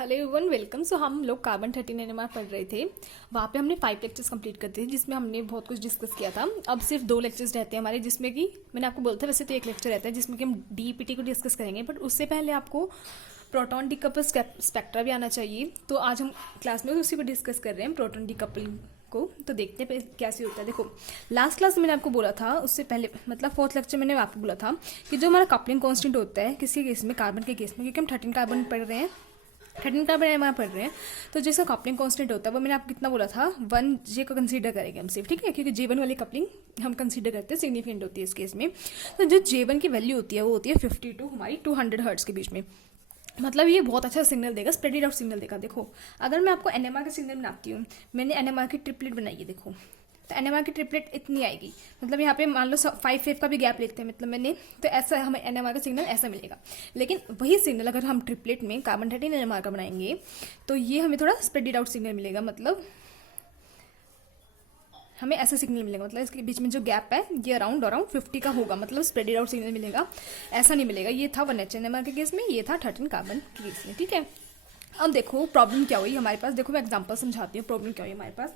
Hello everyone, welcome. सो हम लोग carbon 13 NMR पढ़ रहे थे। वहाँ पे हमने 5 लेक्चर्स कंप्लीट करते थे जिसमें हमने बहुत कुछ डिस्कस किया था। अब सिर्फ 2 लेक्चर्स रहते हैं हमारे, जिसमें कि मैंने आपको बोला था वैसे तो 1 लेक्चर रहता है जिसमें कि हम डीईपीटी को डिस्कस करेंगे, बट उससे पहले आपको प्रोटॉन डीकपल स्पेक्ट्रा भी आना चाहिए। तो आज हम क्लास में उसी को डिस्कस कर रहे हैं, प्रोटॉन डीकपलिंग को। तो देखते हैं कैसे होता है। देखो, लास्ट क्लास में मैंने आपको बोला था, उससे पहले मतलब 4th लेक्चर मैंने आपको बोला था कि जो हमारा कपलिंग कांस्टेंट होता है किसी केस में, कार्बन के केस में, क्योंकि हम 13 कार्बन पढ़ रहे हैं, 13 कार्बन एनएमआर पढ़ रहे हैं, तो जिसका कपलिंग कांस्टेंट होता है वो मैंने आपको कितना बोला था, 1J को कंसीडर करेंगे हम सिर्फ, ठीक है, क्योंकि J1 वाली कपलिंग हम कंसीडर करते हैं, सिग्निफिकेंट होती है इस केस में। तो जो J1 की वैल्यू होती है वो होती है 50 टू हमारी 200 हर्ट्ज के बीच में। मतलब ये बहुत अच्छा सिग्नल देगा, स्प्रेडेड आउट सिग्नल देगा। देखो, अगर मैं आपको एनएमआर का सिग्नल बनाती हूँ, मैंने एनएमआर की ट्रिपलेट बनाई है, देखो, तो एनएमआर की ट्रिपलेट इतनी आएगी। मतलब यहाँ पे मान लो 5 का भी गैप लेते हैं, मतलब मैंने, तो ऐसा हमें एनएमआर का सिग्नल ऐसा मिलेगा। लेकिन वही सिग्नल अगर हम ट्रिपलेट में कार्बन 13 एनएमआर का बनाएंगे तो ये हमें थोड़ा स्प्रेडेड आउट सिग्नल मिलेगा। मतलब हमें ऐसा सिग्नल मिलेगा, मतलब इसके बीच में जो गैप है ये अराउंड 50 का होगा, मतलब स्प्रेडेड आउट सिग्नल मिलेगा। ऐसा नहीं मिलेगा। ये था 1H एनएमआर के केस में, ये था 13 कार्बन के केस में, ठीक है। अब देखो प्रॉब्लम क्या हुई हमारे पास। देखो मैं एग्जांपल समझाती हूँ प्रॉब्लम क्या हुई हमारे पास।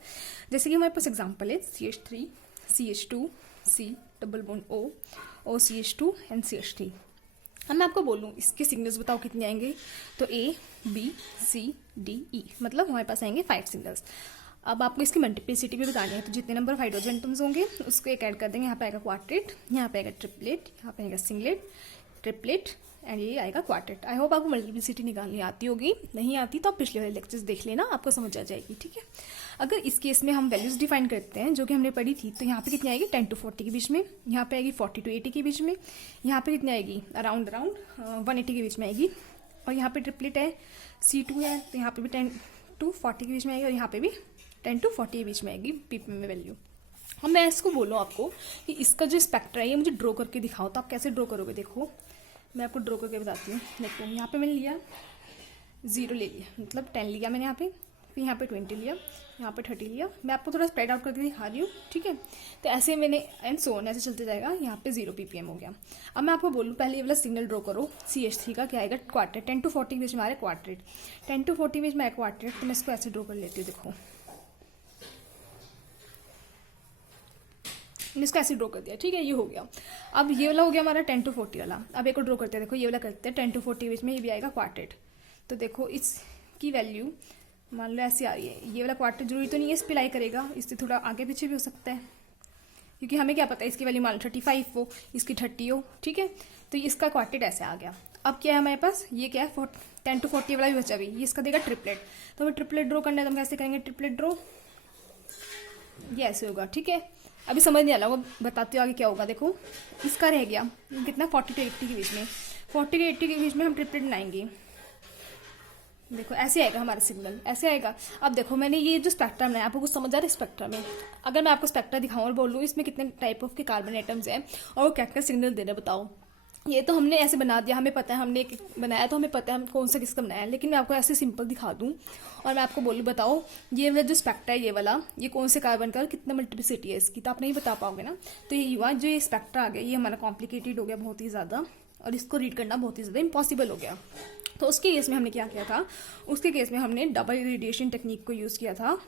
जैसे कि हमारे पास एग्जांपल है CH3 CH2 C double bond O OCH2 and CH3। अब मैं आपको बोलूँ इसके सिग्नल्स बताओ कितने आएंगे, तो A B C D E, मतलब हमारे पास आएंगे 5 सिग्नल्स। अब आपको इसकी मल्टीप्लिसिटी भी बतानी है, तो जितने नंबर हाइड्रोजन एटम्स होंगे उसको एक ऐड कर देंगे। यहाँ पे आएगा क्वार्टेट, यहाँ पे आएगा ट्रिपलेट, यहाँ पे आएगा सिंगलेट, ट्रिपलेट एंड ये आएगा क्वार्टेट। आई होप आपको मल्टीप्लिसिटी निकालनी आती होगी। नहीं आती तो आप पिछले वाले लेक्चर्स देख लेना, आपको समझ आ जाएगी, ठीक है। अगर इस केस में हम वैल्यूज डिफाइन करते हैं जो कि हमने पढ़ी थी, तो यहाँ पे कितनी आएगी 10 to 40 के बीच में, यहाँ पे आएगी 40 to 80 के बीच में, यहाँ पे कितनी आएगी अराउंड 180 के बीच में आएगी, और यहाँ पे ट्रिपलेट है C2 है, तो यहाँ पे भी 10 to 40 के बीच में आएगी, और यहाँ पे भी 10 to 40 के बीच में आएगी पीपीएम में वैल्यू। अब मैं इसको बोलूँ आपको कि इसका जो स्पेक्ट्रा है ये मुझे ड्रॉ करके दिखाओ, तो आप कैसे ड्रॉ करोगे। देखो मैं आपको ड्रॉ करके बताती हूँ। देखो यहाँ पे मैंने लिया 0 ले लिया, मतलब 10 लिया मैंने यहाँ पे, फिर यहाँ पे 20 लिया, यहाँ पे 30 लिया। मैं आपको थोड़ा स्प्रेड आउट करके दिखा रही हूँ, ठीक है। तो ऐसे मैंने एंड सो ऑन ऐसे चलते जाएगा। यहाँ पे 0 ppm हो गया। अब मैं आपको बोलूँ पहले ये वाला सिग्नल ड्रॉ करो। CH3 का क्या आएगा क्वार्टेट, 10 to 40 के बीच में आ रहा है क्वार्टेट, 10 to 40 के बीच में आया क्वार्टेट, तो मैं इसको ऐसे ड्रॉ कर लेती हूँ। देखो मैंने इसको ऐसे ड्रॉ कर दिया, ठीक है, ये हो गया। अब ये वाला हो गया हमारा 10 to 40 वाला। अब एक को ड्रॉ करते हैं। देखो ये वाला करते हैं 10 to 40 के बीच में, ये भी आएगा क्वार्टेट। तो देखो इसकी वैल्यू मान लो ऐसी आ रही है। ये वाला क्वार्टेट जरूरी तो नहीं है इस पे लाई करेगा, इससे थोड़ा आगे पीछे भी हो सकता है, क्योंकि हमें क्या पता है इसकी वैल्यू मान लो 35 हो, इसकी 30 हो, ठीक है। तो इसका क्वार्टेट ऐसे आ गया। अब क्या है हमारे पास, ये क्या है 10 to 40 वाला भी बचा भी, ये इसका देगा ट्रिपलेट। तो हमें ट्रिपलेट ड्रॉ करना है, तो हम कैसे करेंगे ट्रिपलेट ड्रॉ, ये ऐसे होगा, ठीक है। अभी समझ नहीं आ रहा, वो बताते हो आगे क्या होगा। देखो इसका रह गया कितना 40 to 80 के बीच में, 40 to 80 के बीच में हम ट्रिपलेट बनाएंगे। देखो ऐसे आएगा हमारा सिग्नल, ऐसे आएगा। अब देखो मैंने ये जो स्पेक्ट्रम बनाया, आपको कुछ समझ आ रहा है स्पेक्ट्रम में। अगर मैं आपको स्पेक्ट्रा दिखाऊं और बोलूँ इसमें कितने टाइप ऑफ के कार्बन एटम्स हैं और वो क्या क्या सिग्नल दे रहे हैं, बताओ। ये तो हमने ऐसे बना दिया, हमें पता है हमने एक बनाया, तो हमें पता है हम कौन सा किसका बनाया है। लेकिन मैं आपको ऐसे सिंपल दिखा दूं और मैं आपको बोलूँ बताओ ये वाला जो स्पेक्ट्रा है ये वाला, ये कौन से कार्बन का और कितना मल्टीप्लिसिटी है इसकी, तो आप नहीं बता पाओगे ना। तो ये हुआ जो ये स्पेक्ट्रा आ गया, ये हमारा कॉम्प्लिकेटेड हो गया बहुत ही ज़्यादा, और इसको रीड करना बहुत ही ज़्यादा इम्पॉसिबल हो गया। तो उसके केस में हमने क्या किया था, उसके केस में हमने डबल रेडिएशन टेक्निक को यूज़ किया था।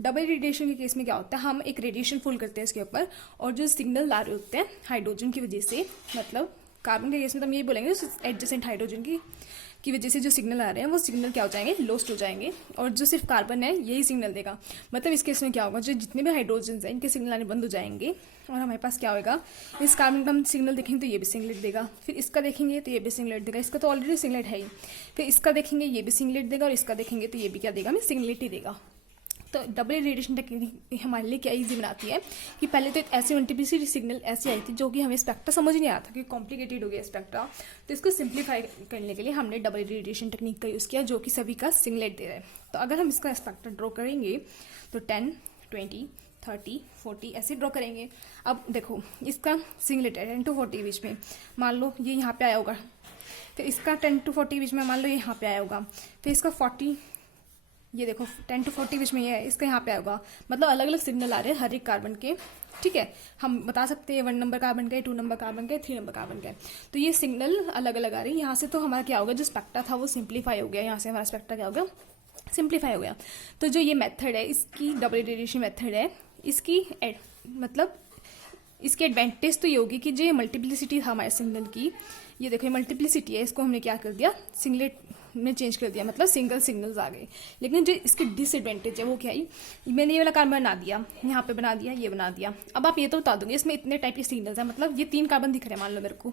डबल रेडिएशन के केस में क्या होता है, हम एक रेडिएशन फुल करते हैं इसके ऊपर, और जो सिग्नल ला रहे होते हैं हाइड्रोजन की वजह से, मतलब कार्बन के केस में तो हम यही बोलेंगे एडजेसेंट हाइड्रोजन की वजह से जो सिग्नल आ रहे हैं वो सिग्नल क्या हो जाएंगे, लॉस्ट हो जाएंगे, और जो सिर्फ कार्बन है यही सिग्नल देगा। मतलब इस केस में क्या होगा, जो जितने भी हाइड्रोजन हैं इनके सिग्नल आने बंद हो जाएंगे, और हमारे पास क्या होगा, इस कार्बन का हम सिग्नल देखेंगे तो ये भी सिंगलेट देगा, फिर इसका देखेंगे तो ये भी सिंगलेट देगा, इसका तो ऑलरेडी सिंगलेट है ही, फिर इसका देखेंगे ये भी सिंगलेट देगा, और इसका देखेंगे तो ये भी क्या देगा, हमें सिंगलेट ही देगा। तो डबल रेडिएशन टेक्निक हमारे लिए क्या ईजी बनाती है कि पहले तो एक ऐसी मल्टीप्लिसिटी सिग्नल ऐसी आई थी जो कि हमें स्पेक्ट्रा समझ नहीं आ रहा था, क्योंकि कॉम्प्लिकेटेड हो गया स्पेक्ट्रा। तो इसको सिंप्लीफाई करने के लिए हमने डबल रेडिएशन टेक्निक का यूज़ किया, जो कि सभी का सिंगलेट दे रहा है। तो अगर हम इसका स्पेक्ट्रा ड्रॉ करेंगे तो 10 20 30 40 ऐसे ड्रॉ करेंगे। अब देखो इसका सिंगलेट है 10 to 40 के बीच में, मान लो ये यहाँ पे आया होगा, फिर इसका 10 to 40 के बीच में मान लो ये यहाँ पे आया होगा, फिर इसका 40 ये देखो 10 to 40 बीच में ये है, इसका यहाँ पे आएगा, मतलब अलग अलग सिग्नल आ रहे हैं हर एक कार्बन के, ठीक है। हम बता सकते हैं 1 नंबर कार्बन का है, 2 नंबर कार्बन का है, 3 नंबर कार्बन का है। तो ये सिग्नल अलग अलग आ रही है यहाँ से। तो हमारा क्या होगा, जो स्पेक्ट्रा था वो सिंप्लीफाई हो गया, यहाँ से हमारा स्पेक्ट्रा क्या हो गया, सिंप्लीफाई हो गया। तो जो ये मेथड है, इसकी डबल रेडिएशन मेथड है, इसकी मतलब इसकी एडवांटेज तो ये होगी कि जो ये मल्टीप्लिसिटी था हमारे सिग्नल की, ये देखो ये मल्टीप्लिसिटी है, इसको हमने क्या कर दिया, सिंगलेट में चेंज कर दिया, मतलब सिंगल सिग्नल्स आ गए। लेकिन जो इसकी डिसएडवांटेज है वो क्या है, मैंने ये वाला कार्बन बना दिया, यहाँ पे बना दिया, ये बना दिया। अब आप ये तो बता दोगे इसमें इतने टाइप के सिग्नल्स हैं, मतलब ये 3 कार्बन दिख रहे हैं मान लो मेरे को,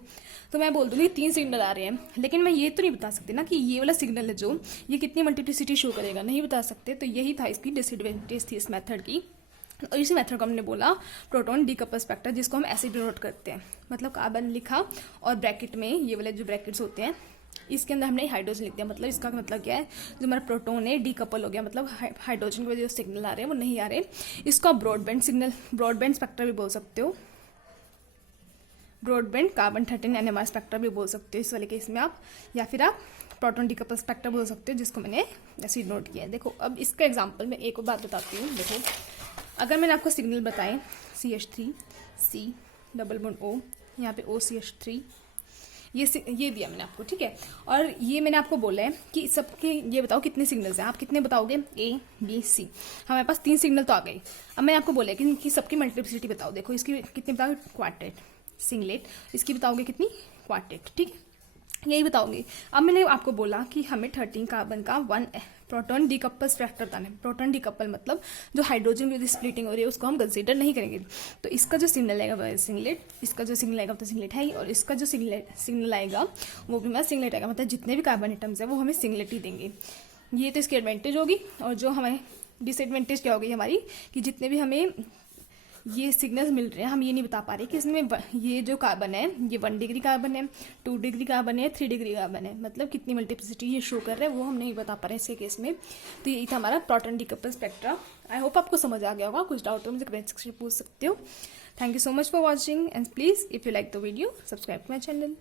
तो मैं बोल दूंगी 3 सिग्नल आ रहे हैं। लेकिन मैं ये तो नहीं बता सकती ना कि ये वाला सिग्नल है जो ये कितनी मल्टीप्लिसिटी शो करेगा, नहीं बता सकते। तो यही था इसकी डिसएडवांटेज थी इस मेथड की। और इसी मेथड को हमने बोला प्रोटॉन डीकपल स्पेक्ट्रा, जिसको हम ऐसे डिनोट करते हैं, मतलब कार्बन लिखा और ब्रैकेट में ये वाले जो ब्रैकेट्स होते हैं इसके अंदर हमने हाइड्रोजन लिख दिया। मतलब इसका मतलब क्या है, जो हमारा प्रोटॉन है डीकपल हो गया, मतलब हाइड्रोजन के वजह से सिग्नल आ रहे हैं वो नहीं आ रहे। इसको आप ब्रॉडबैंड सिग्नल, ब्रॉडबैंड स्पेक्ट्रा भी बोल सकते हो, ब्रॉडबैंड कार्बन 13 NMR स्पेक्ट्रा भी बोल सकते हो इस वाले केस में आप, या फिर आप प्रोटॉन डीकपल स्पेक्ट्रा बोल सकते हो, जिसको मैंने ऐसे नोट किया है। देखो अब इसका एग्जाम्पल मैं एक और बात बताती हूँ। देखो अगर मैंने आपको सिग्नल बताए CH3 C double bond O, यहाँ पे OCH3, ये दिया मैंने आपको, ठीक है। और ये मैंने आपको बोला है कि सबके ये बताओ कितने सिग्नल्स हैं, आप कितने बताओगे, A B C, हमारे पास 3 सिग्नल तो आ गए। अब मैंने आपको बोला है कि इनकी सबकी मल्टीप्लिसिटी बताओ। देखो इसकी कितनी बताओगे, क्वार्टेट, सिंगलेट, इसकी बताओगे कितनी, क्वार्टेट, ठीक है, यही बताओगे। अब मैंने आपको बोला कि हमें 13 कार्बन का 1 प्रोटॉन डीकपल स्पेक्ट्रा बताना है। प्रोटॉन डीकपल मतलब जो हाइड्रोजन की स्प्लिटिंग हो रही है उसको हम कंसीडर नहीं करेंगे। तो इसका जो सिग्नल आएगा वो है सिंगलेट, इसका जो सिग्नल आएगा वो तो सिंगलेट है ही, और इसका जो सिग्नल आएगा वो भी हमारा सिंगलेट आएगा, मतलब जितने भी कार्बन एटम्स है वो हमें सिंगलेट ही देंगे। ये तो इसकी एडवांटेज होगी। और जो हमारे डिसएडवांटेज क्या होगी हमारी, कि जितने भी हमें ये सिग्नल्स मिल रहे हैं हम ये नहीं बता पा रहे कि इसमें ये जो कार्बन है ये 1 डिग्री कार्बन है, 2 डिग्री कार्बन है, 3 डिग्री कार्बन है, मतलब कितनी मल्टीप्लिसिटी ये शो कर रहा है वो हम नहीं बता पा रहे इसके केस में। तो यही था हमारा proton decouple spectra. I hope आपको समझ आ गया होगा। कुछ डाउट हो मुझे कमेंट सेक्शन में पूछ सकते हो। Thank you so much for watching and please if you like the video subscribe to my channel.